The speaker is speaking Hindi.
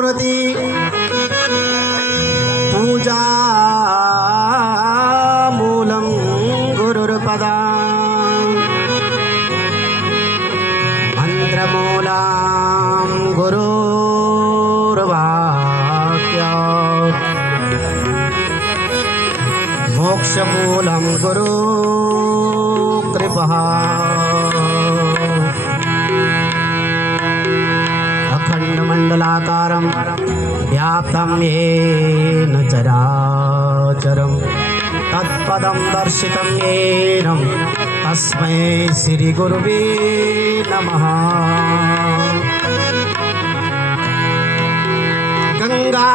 मूर्ती पूजा मूलं गुरुर्पदा मंत्रमूलं गुरुर्वाक्य मोक्षमूलं गुरु कृपा अखंडमंडलाकारं व्याप्तं येन चराचरं तत्पदं दर्शितं येन तस्मै श्रीगुरुवे नमः। गंगा